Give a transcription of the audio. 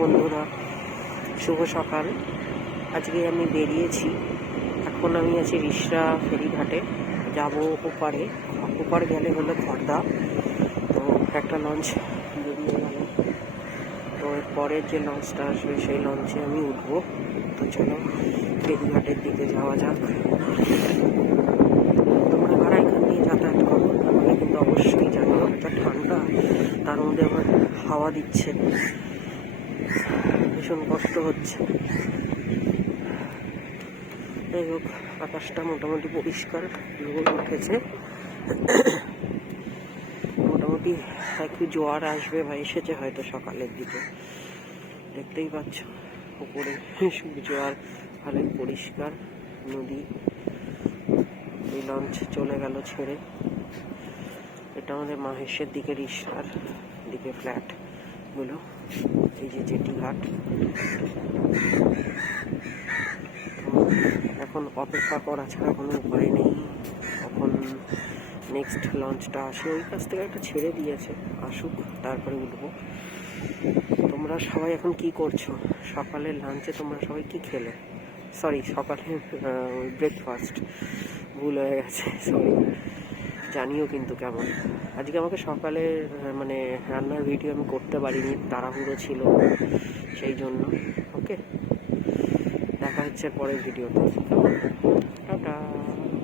বন্ধুরা, শুভ সকাল। আজকে আমি বেরিয়েছি। এখন আমি আছি রিষড়া ফেরিঘাটে, যাব ওপারে। ওপার গেলে হলো খড়দা। তো একটা লঞ্চ বেরিয়ে গেল, তো এরপরের যে লঞ্চটা আসবে সেই লঞ্চে আমি উঠবো। তো চলো ফেরিঘাটের দিকে যাওয়া যাক। তোমরা কারা এখান দিয়ে যাতায়াত করো আমাকে কিন্তু অবশ্যই জানিও। একটা ঠান্ডা, তার মধ্যে আবার হাওয়া দিচ্ছে, ভীষণ কষ্ট হচ্ছে। যাই হোক, আকাশটা মোটামুটি পরিষ্কার, রোদ উঠেছে। মোটামুটি একটু জোয়ার আসবে বা এসেছে হয়তো সকালের দিকে, দেখতেই পাচ্ছ উপরে জোয়ার, ভালোই পরিষ্কার নদী। এই লঞ্চ চলে গেল ছেড়ে। এটা আমাদের মাহেশের দিকে, রিষড়ার দিকে ফ্ল্যাট গুলো। এই যে জেটি ঘাট। এখন অপেক্ষা করা ছাড়া কোনো উপায় নেই। এখন নেক্সট লঞ্চটা আসে, ওই কাছ থেকে একটা ছেড়ে দিয়েছে, আসুক তারপরে উঠবো। তোমরা সবাই এখন কি করছো? সকালের লাঞ্চে তোমরা সবাই কি খেলে? সরি, সকালে ব্রেকফাস্ট ভুল হয়ে গেছে, সরি। জানিও কিন্তু কেমন। আজকে আমাকে সকালে মানে রান্নার ভিডিও আমি করতে পারিনি, তাড়াহুড়ো ছিল সেই জন্য। ওকে, দেখা হচ্ছে পরের ভিডিওতে।